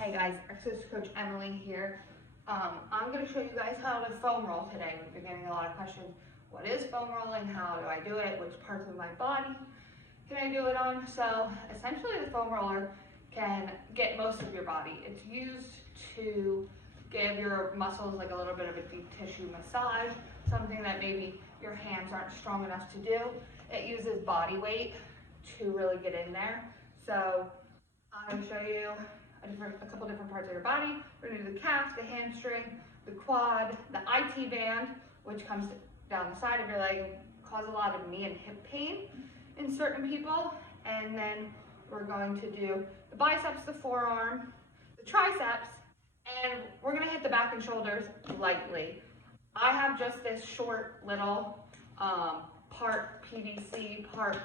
Hey guys, Exercise Coach Emily here. I'm going to show you guys how to foam roll today. We've been getting a lot of questions. What is foam rolling? How do I do it? Which parts of my body can I do it on? So essentially the foam roller can get most of your body. It's used to give your muscles like a little bit of a deep tissue massage, something that maybe your hands aren't strong enough to do. It uses body weight to really get in there. So I'm going to show you a couple different parts of your body. We're going to do the calf, the hamstring, the quad, the IT band, which comes down the side of your leg and causes a lot of knee and hip pain in certain people. And then we're going to do the biceps, the forearm, the triceps, and we're going to hit the back and shoulders lightly. I have just this short little part PVC, part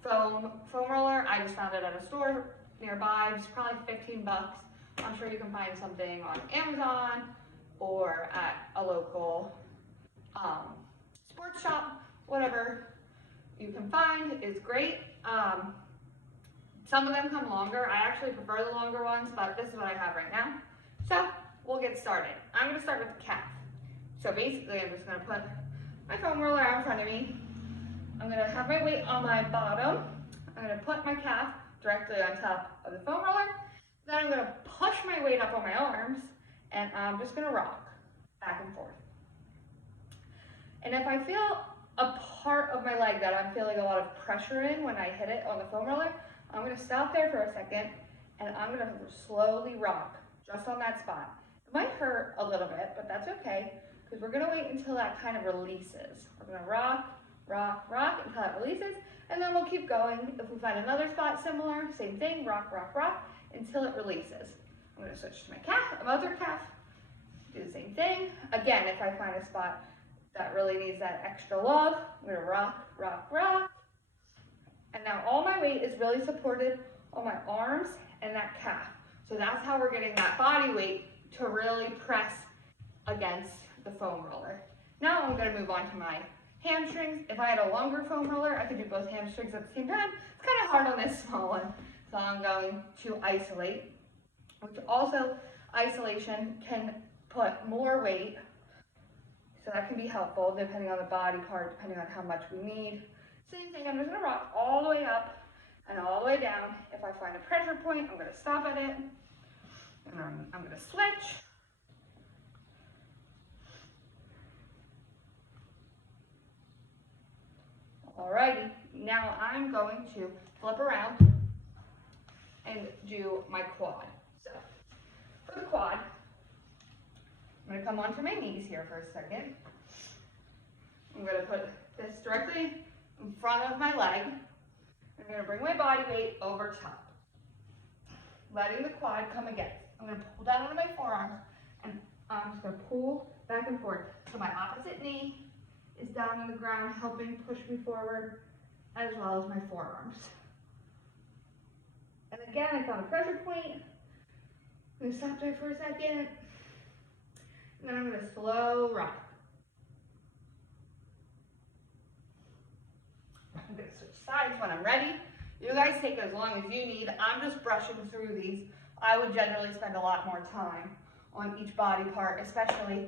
foam roller. I just found it at a store nearby. It's probably 15 bucks. I'm sure you can find something on Amazon or at a local sports shop. Whatever you can find is great. Some of them come longer. I actually prefer the longer ones, but this is what I have right now. So we'll get started. I'm going to start with the calf. So basically I'm just going to put my foam roller out in front of me. I'm going to have my weight on my bottom. I'm going to put my calf directly on top of the foam roller. Then I'm going to push my weight up on my arms, and I'm just going to rock back and forth. And if I feel a part of my leg that I'm feeling a lot of pressure in when I hit it on the foam roller, I'm going to stop there for a second, and I'm going to slowly rock just on that spot. It might hurt a little bit, but that's okay, because we're going to wait until that kind of releases. We're going to rock, rock, rock until it releases, and then we'll keep going. If we find another spot similar, same thing, rock, rock, rock, until it releases. I'm going to switch to my calf, other calf, do the same thing. Again, if I find a spot that really needs that extra love, I'm going to rock, rock, rock. And now all my weight is really supported on my arms and that calf. So that's how we're getting that body weight to really press against the foam roller. Now I'm going to move on to my hamstrings. If I had a longer foam roller, I could do both hamstrings at the same time. It's kind of hard on this small one. So I'm going to isolate, which also isolation can put more weight. So that can be helpful depending on the body part, depending on how much we need. Same thing, I'm just going to rock all the way up and all the way down. If I find a pressure point, I'm going to stop at it. And I'm going to switch. Alrighty, now I'm going to flip around and do my quad. So for the quad, I'm going to come onto my knees here for a second. I'm going to put this directly in front of my leg. I'm going to bring my body weight over top, letting the quad come against. I'm going to pull down onto my forearms, and I'm just going to pull back and forth. So my opposite knee is down on the ground, helping push me forward, as well as my forearms. And again, I found a pressure point. I'm going to stop there for a second. And then I'm going to slow rock. I'm going to switch sides when I'm ready. You guys take as long as you need. I'm just brushing through these. I would generally spend a lot more time on each body part, especially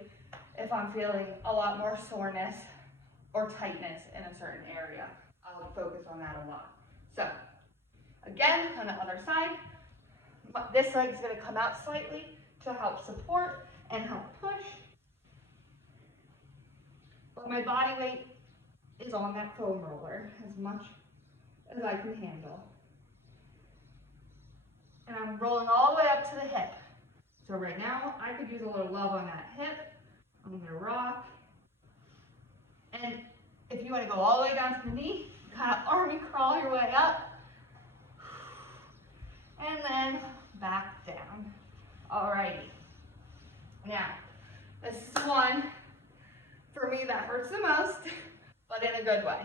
if I'm feeling a lot more soreness or tightness in a certain area. I'll focus on that a lot. So again, on the other side, this leg is going to come out slightly to help support and help push. But my body weight is on that foam roller as much as I can handle. And I'm rolling all the way up to the hip. So right now, I could use a little love on that hip. I'm going to rock. And if you want to go all the way down to the knee, kind of army crawl your way up. And then back down. Alrighty. Now, this is one for me that hurts the most, but in a good way.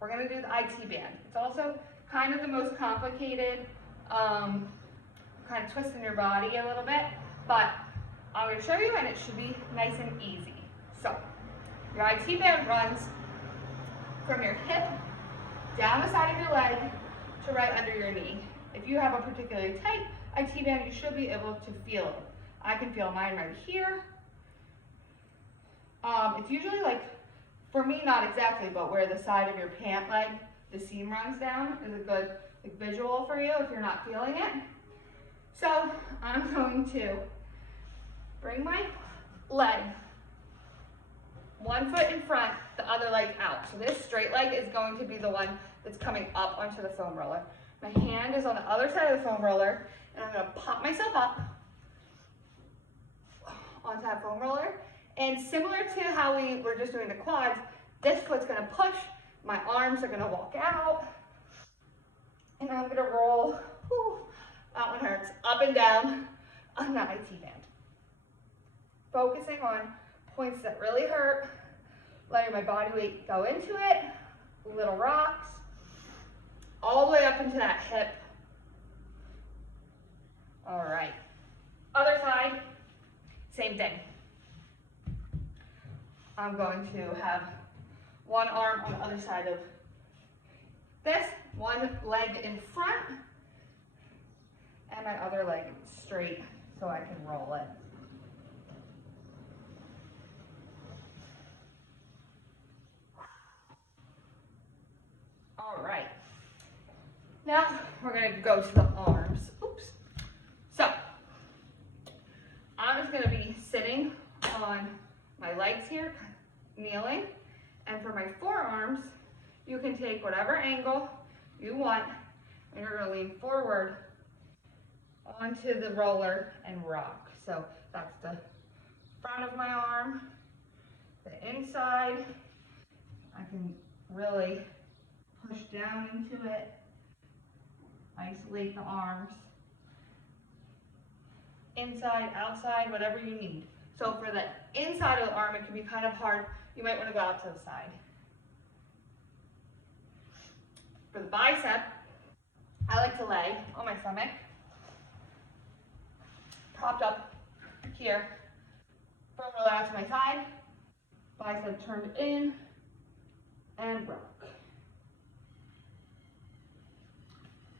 We're going to do the IT band. It's also kind of the most complicated, kind of twisting your body a little bit, but I'm going to show you and it should be nice and easy. So, your IT band runs from your hip down the side of your leg to right under your knee. If you have a particularly tight I T-band, you should be able to feel it. I can feel mine right here. It's usually like, for me, not exactly, but where the side of your pant leg, the seam runs down, is a good like, visual for you if you're not feeling it. So I'm going to bring my leg, one foot in front, the other leg out. So this straight leg is going to be the one that's coming up onto the foam roller. My hand is on the other side of the foam roller, and I'm gonna pop myself up onto that foam roller. And similar to how we were just doing the quads, this foot's gonna push, my arms are gonna walk out, and I'm gonna roll, whew, that one hurts, up and down on that IT band. Focusing on points that really hurt, letting my body weight go into it, little rocks, all the way up into that hip. All right, other side, same thing. I'm going to have one arm on the other side of this, one leg in front, and my other leg straight so I can roll it. All right. Now we're gonna go to the arms. Oops. So I'm just gonna be sitting on my legs here, kneeling, and for my forearms, you can take whatever angle you want, and you're gonna lean forward onto the roller and rock. So that's the front of my arm, the inside. I can really push down into it, isolate the arms, inside, outside, whatever you need. So for the inside of the arm, it can be kind of hard. You might want to go out to the side. For the bicep, I like to lay on my stomach, propped up here, foam roller out to my side, bicep turned in, and rock.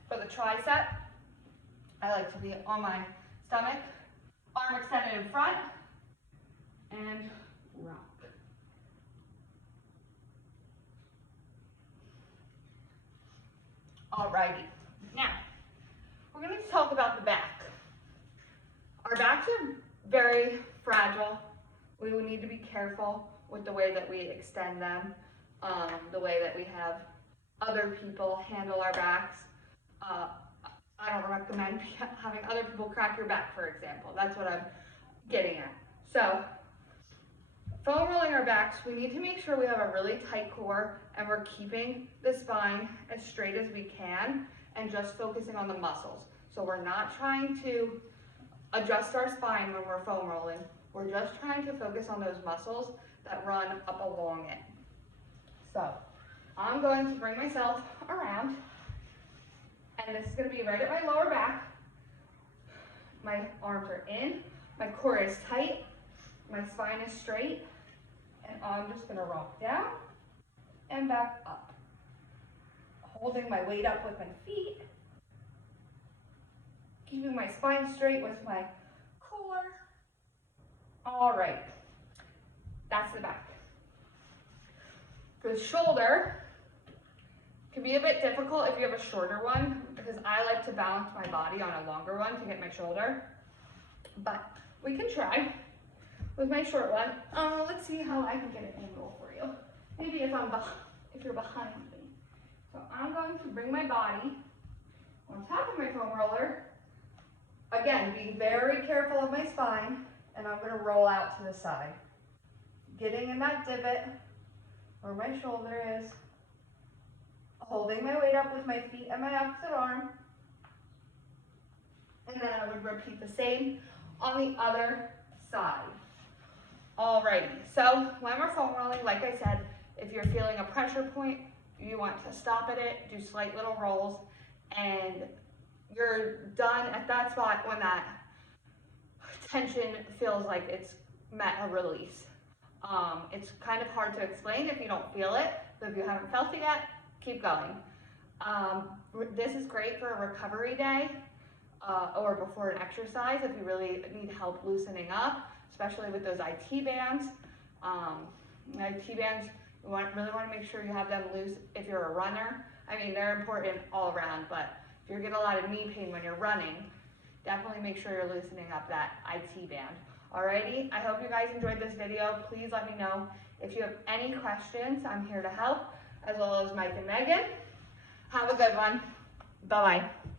For the tricep, I like to be on my stomach, arm extended in front, and rock. Alrighty, now we're going to talk about the back. Our backs are very fragile. We will need to be careful with the way that we extend them, the way that we have other people handle our backs. I don't recommend having other people crack your back, for example. That's what I'm getting at. So, foam rolling our backs, we need to make sure we have a really tight core and we're keeping the spine as straight as we can and just focusing on the muscles. So we're not trying to adjust our spine when we're foam rolling. We're just trying to focus on those muscles that run up along it. So, I'm going to bring myself around, and this is going to be right at my lower back. My arms are in, my core is tight, my spine is straight, and I'm just going to rock down and back up. Holding my weight up with my feet, keeping my spine straight with my core. All right, that's the back. For the shoulder, it can be a bit difficult if you have a shorter one, because I like to balance my body on a longer one to get my shoulder, but we can try with my short one. Let's see how I can get an angle for you. Maybe if you're behind me. So I'm going to bring my body on top of my foam roller. Again, being very careful of my spine, and I'm going to roll out to the side. Getting in that divot where my shoulder is, holding my weight up with my feet and my opposite arm, and then I would repeat the same on the other side. Alrighty, so when we're foam rolling, like I said, if you're feeling a pressure point, you want to stop at it, do slight little rolls, and you're done at that spot when that tension feels like it's met a release. It's kind of hard to explain if you don't feel it, so if you haven't felt it yet, keep going. This is great for a recovery day. or before an exercise if you really need help loosening up, especially with those IT bands. IT bands, you really want to make sure you have them loose if you're a runner. I mean, they're important all around, but if you get a lot of knee pain when you're running, definitely make sure you're loosening up that IT band. Alrighty, I hope you guys enjoyed this video. Please let me know if you have any questions. I'm here to help, as well as Mike and Megan. Have a good one. Bye-bye.